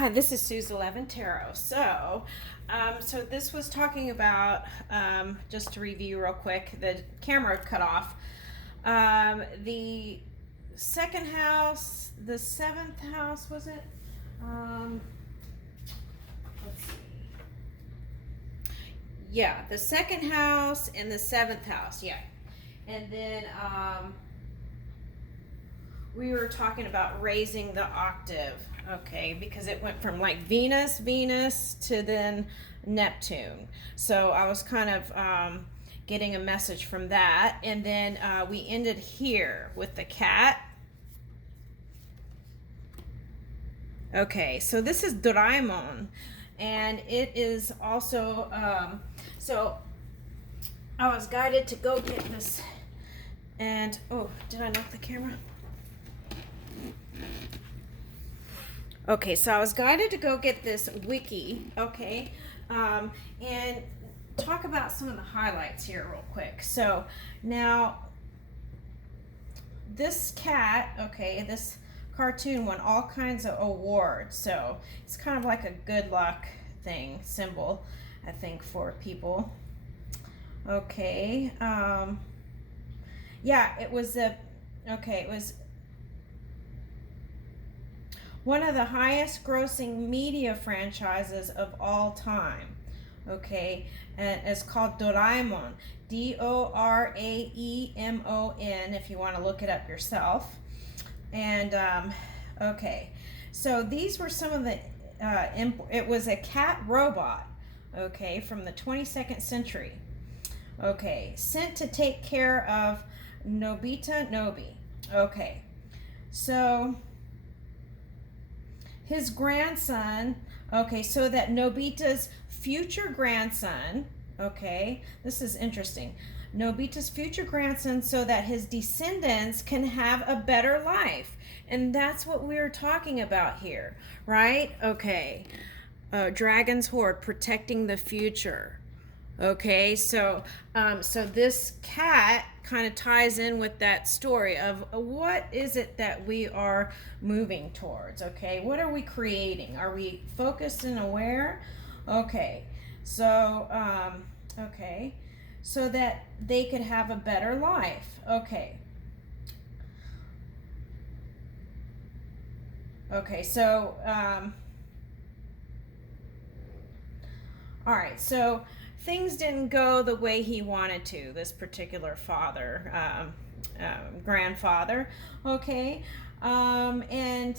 Hi, this is Sue's 11 Tarot. So this was talking about, just to review real quick, the camera cut off. The second house, the seventh house, was it? Let's see. Yeah, the second house and the seventh house, yeah. And then we were talking about raising the octave, okay, because it went from like Venus to then Neptune. So I was kind of getting a message from that. And then we ended here with the cat. Okay, so this is Doraemon, and it is also, so I was guided to go get this, and, oh, did I knock the camera? Okay, so I was guided to go get this wiki, okay, and talk about some of the highlights here real quick. So now this cat, okay, this cartoon won all kinds of awards, so it's kind of like a good luck thing, symbol, I think, for people. Okay, yeah, it was one of the highest grossing media franchises of all time. Okay, and it's called Doraemon, Doraemon, if you want to look it up yourself. And okay, so these were some of the it was a cat robot, okay, from the 22nd century, okay, sent to take care of Nobita Nobi. Okay, so his grandson, okay, so that Nobita's future grandson, okay, this is interesting, Nobita's future grandson, so that his descendants can have a better life. And that's what we're talking about here, right? Okay, Dragon's Hoard, protecting the future. Okay, so this cat kind of ties in with that story of what is it that we are moving towards. Okay, what are we creating? Are we focused and aware? Okay, so okay, so that they could have a better life. Okay, so all right, so things didn't go the way he wanted to, this particular father, grandfather, okay, and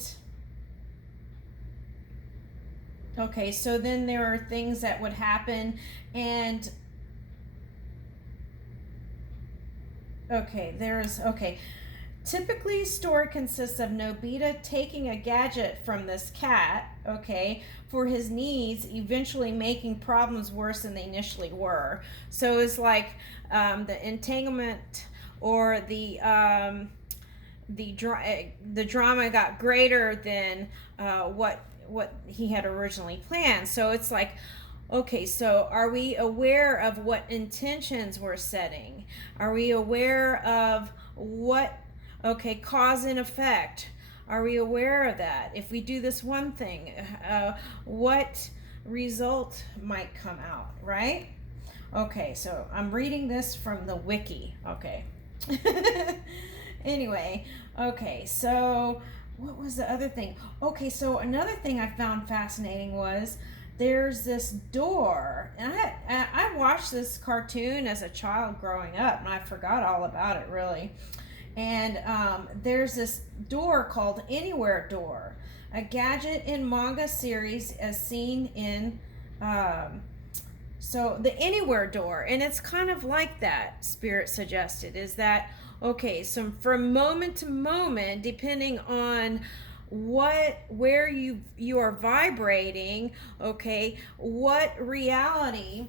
okay, so then there are things that would happen, and typically, story consists of Nobita taking a gadget from this cat, okay, for his needs, eventually making problems worse than they initially were. So it's like the entanglement or the drama got greater than what he had originally planned. So it's like, okay, so are we aware of what intentions we're setting? Are we aware of what, okay, cause and effect? Are we aware of that? If we do this one thing, what result might come out, right? Okay, so I'm reading this from the wiki, okay. Anyway, okay, so what was the other thing? Okay, so another thing I found fascinating was there's this door, and I watched this cartoon as a child growing up, and I forgot all about it, really. And there's this door called Anywhere Door, a gadget in manga series as seen in so the Anywhere Door, and it's kind of like that, Spirit suggested, is that, okay, so from moment to moment, depending on where you are vibrating, okay, what reality.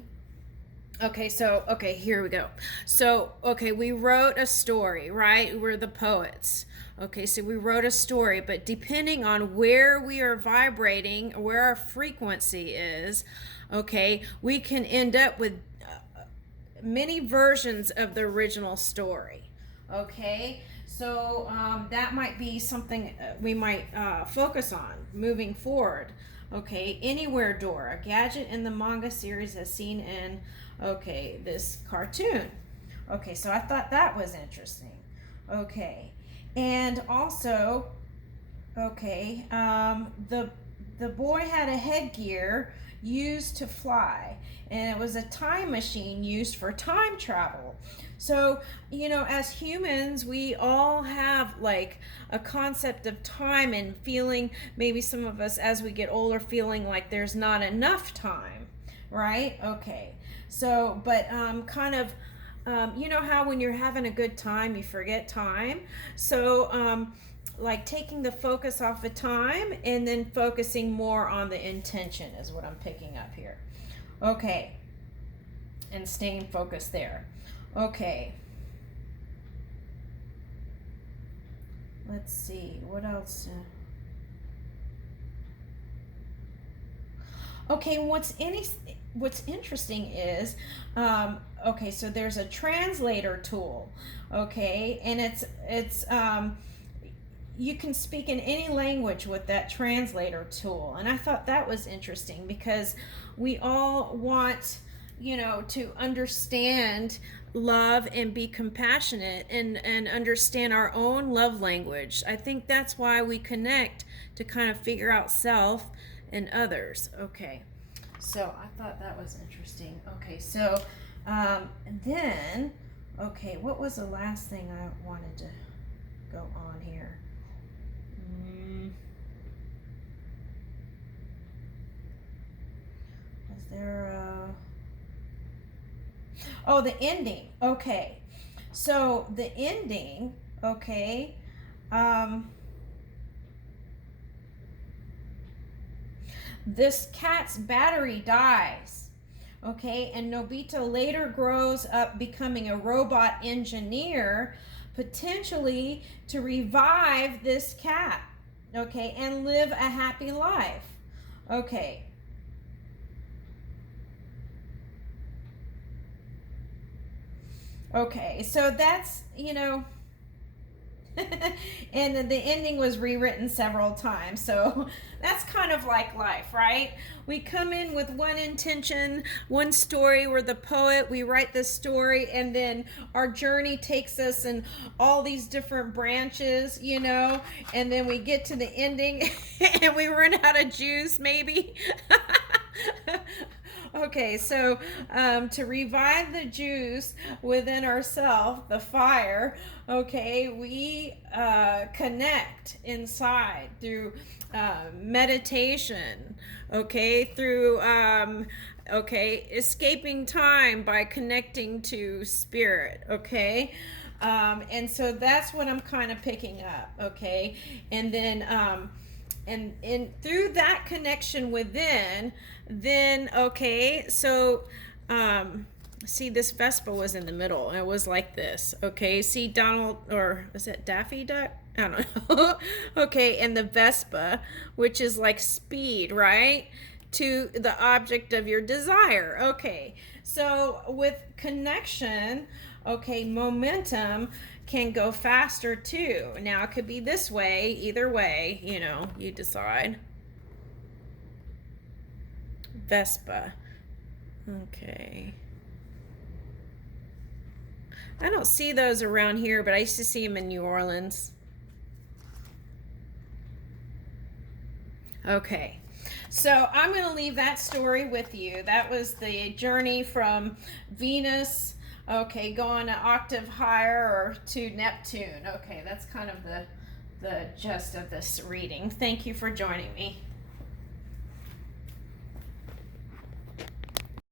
Okay, so, okay, here we go. So, okay, we wrote a story, right? We're the poets. Okay, so we wrote a story, but depending on where we are vibrating, where our frequency is, okay, we can end up with many versions of the original story. Okay, so that might be something we might focus on moving forward. Okay, anywhere door, a gadget in the manga series as seen in, okay, this cartoon. Okay, so I thought that was interesting. Okay, and also, okay, the boy had a headgear used to fly, and it was a time machine used for time travel. So, you know, as humans, we all have like a concept of time and feeling, maybe some of us as we get older, feeling like there's not enough time, right? Okay, so, but kind of, you know how when you're having a good time, you forget time? So, like taking the focus off of time and then focusing more on the intention is what I'm picking up here. Okay, and staying focused there. Okay, let's see what else. Okay, what's interesting is, okay, so there's a translator tool, okay, and it's you can speak in any language with that translator tool. And I thought that was interesting because we all want, you know, to understand love and be compassionate and understand our own love language. I think that's why we connect, to kind of figure out self and others. Okay, so I thought that was interesting. Okay, so then, okay, what was the last thing I wanted to go on here? Is there oh, the ending. Okay, so the ending, okay, this cat's battery dies, okay, and Nobita later grows up becoming a robot engineer, potentially to revive this cat, okay, and live a happy life. Okay. Okay, so that's, you know, and the ending was rewritten several times. So that's kind of like life, right? We come in with one intention, one story. We're the poet. We write this story, and then our journey takes us in all these different branches, you know, and then we get to the ending and we run out of juice, maybe. Okay, so to revive the juice within ourselves, the fire, okay, we connect inside through meditation, okay, through okay, escaping time by connecting to spirit, okay. And so that's what I'm kind of picking up, okay, and then and through that connection within, then okay, so see, this Vespa was in the middle and it was like this, okay, see Donald, or was it Daffy Duck, I don't know. Okay, and the Vespa, which is like speed, right, to the object of your desire. Okay, so with connection, okay, momentum can go faster too. Now it could be this way, either way, you know, you decide. Vespa. Okay. I don't see those around here, but I used to see them in New Orleans. Okay. So I'm going to leave that story with you. That was the journey from Venus, okay, going an octave higher, or to Neptune. Okay, that's kind of the gist of this reading. Thank you for joining me.